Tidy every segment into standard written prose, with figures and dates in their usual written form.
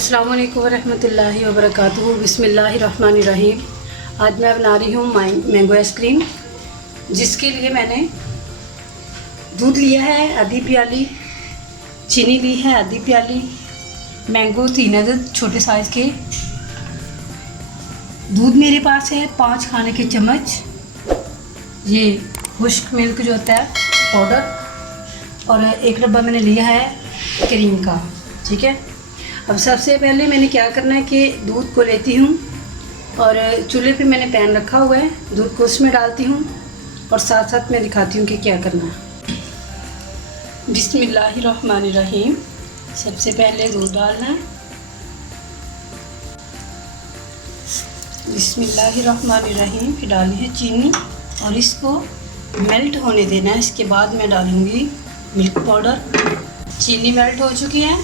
अस्सलाम वालेकुम रहमतुल्लाहि व बरकातुहू। बिस्मिल्लाहिर्रहमानिर्रहीम। आज मैं बना रही हूँ मैंगो आइसक्रीम, जिसके लिए मैंने दूध लिया है आधी प्याली, चीनी ली है आधी प्याली, मैंगो 3 अदद छोटे साइज़ के, दूध मेरे पास है 5 खाने के चम्मच, ये खुश्क मिल्क जो होता है पाउडर, और एक डब्बा मैंने लिया है क्रीम का। ठीक है, अब सबसे पहले मैंने क्या करना है कि दूध को लेती हूँ और चूल्हे पे मैंने पैन रखा हुआ है, दूध को उसमें डालती हूँ और साथ साथ मैं दिखाती हूँ कि क्या करना है। बिस्मिल्लाहिर्रहमानिर्रहीम। सबसे पहले दूध डालना है, बिस्मिल्लाहिर्रहमानिर्रहीम। फिर डालनी है चीनी और इसको मेल्ट होने देना है। इसके बाद मैं डालूँगी मिल्क पाउडर। चीनी मेल्ट हो चुकी है,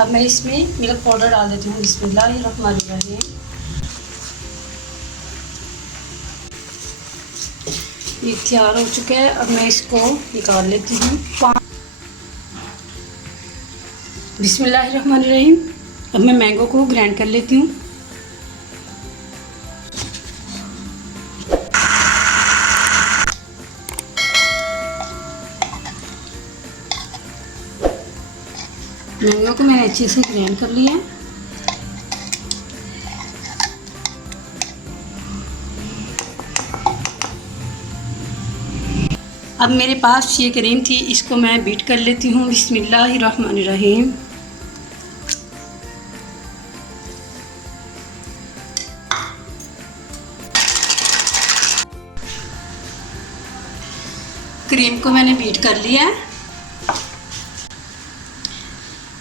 अब मैं इसमें मिल्क पाउडर डाल देती हूँ। बिस्मिल्लाहिर्रहमानिर्रहीम। ये तैयार हो चुका है, अब मैं इसको निकाल लेती हूँ। बिस्मिल्लाहिर्रहमानिर्रहीम। अब मैं मैंगो को ग्राइंड कर लेती हूँ। मैंगो को मैंने अच्छे से ग्राइंड कर लिया है। अब मेरे पास ये क्रीम थी, इसको मैं बीट कर लेती हूँ। बिस्मिल्लाहिर्रहमानिर्रहीम। क्रीम को मैंने बीट कर लिया है,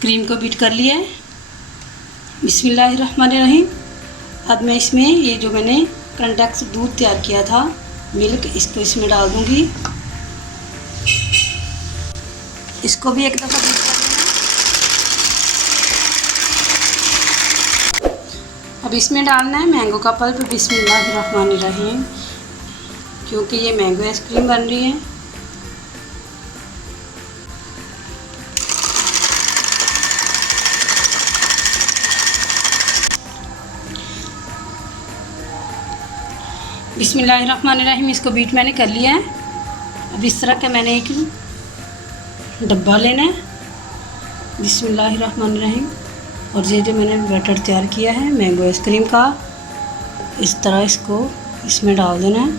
क्रीम को बीट कर लिया है। बिस्मिल्लाहिर्रहमानिर्रहीम। अब मैं इसमें ये जो मैंने कंडेंस दूध तैयार किया था, मिल्क, इसको इसमें डाल दूँगी। इसको भी एक दफ़ा बीट कर लेना। अब इसमें डालना है मैंगो का पल्प। बिस्मिल्लाहिर्रहमानिर्रहीम। क्योंकि ये मैंगो आइसक्रीम बन रही है। बिस्मिल्लाहिर्रहमानिर्रहीम। इसको बीट मैंने कर लिया है। अब इस तरह का मैंने एक डब्बा लेना है। बिस्मिल्लाहिर्रहमानिर्रहीम। और ये जो मैंने बैटर तैयार किया है मैंगो आइसक्रीम का, इस तरह इसको इसमें डाल देना है।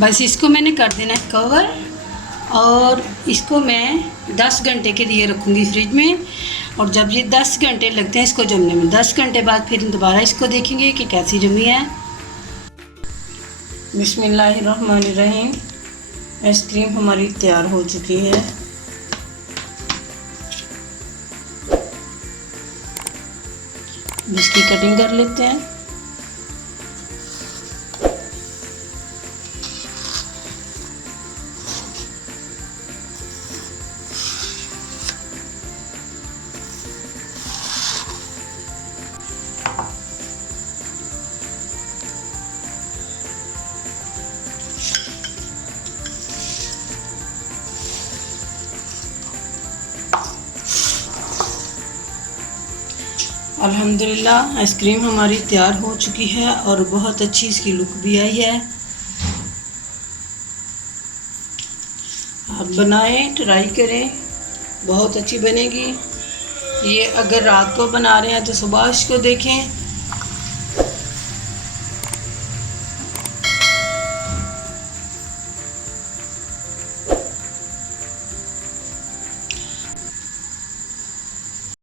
बस इसको मैंने कर देना है कवर, और इसको मैं 10 घंटे के लिए रखूँगी फ्रिज में। और जब ये 10 घंटे लगते हैं इसको जमने में, 10 घंटे बाद फिर दोबारा इसको देखेंगे कि कैसी जमी है। बिस्मिल्लाहिर्रहमानिर्रहीम। आइसक्रीम हमारी तैयार हो चुकी है। इसकी कटिंग कर लेते हैं। अल्हम्दुलिल्लाह आइसक्रीम हमारी तैयार हो चुकी है और बहुत अच्छी इसकी लुक भी आई है। आप बनाएं, ट्राई करें, बहुत अच्छी बनेगी। ये अगर रात को बना रहे हैं तो सुबह इसको देखें,